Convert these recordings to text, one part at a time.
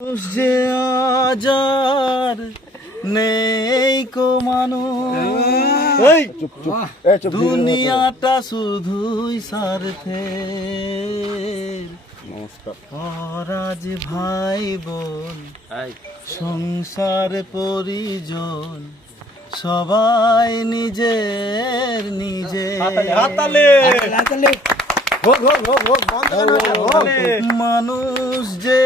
যে আজার নেই কো মানুষ, দুনিয়াটা শুধুই স্বার্থের। অরাজ ভাই বোন সংসার পরিজন সবাই নিজের নিজের। মানুষ যে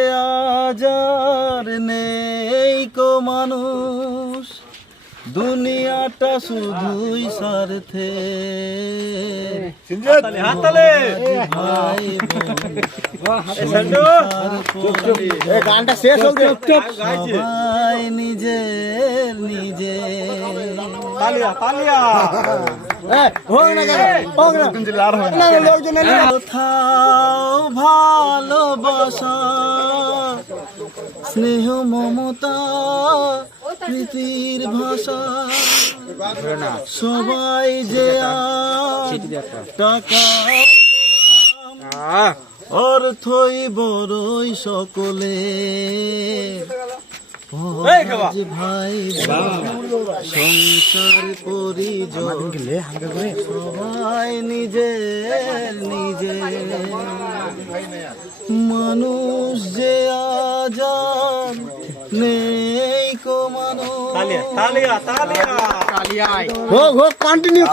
আজার নেই কো মানুষ, দুনিয়াটা শুধুই স্বার্থে। গানটা শেষ হচ্ছে সবাই নিজের নিজের। কোথাও ভালোবাসা স্নেহ মমতা প্রীতির ভাষা, সবাই যে টাকার গোলাম, অর্থই বড়ই সকলে। ভাই সংসার পরিজন সবাই নিজের নিজের। মানুষ যে আজান নেই কো মানুষ। কন্টিনিউ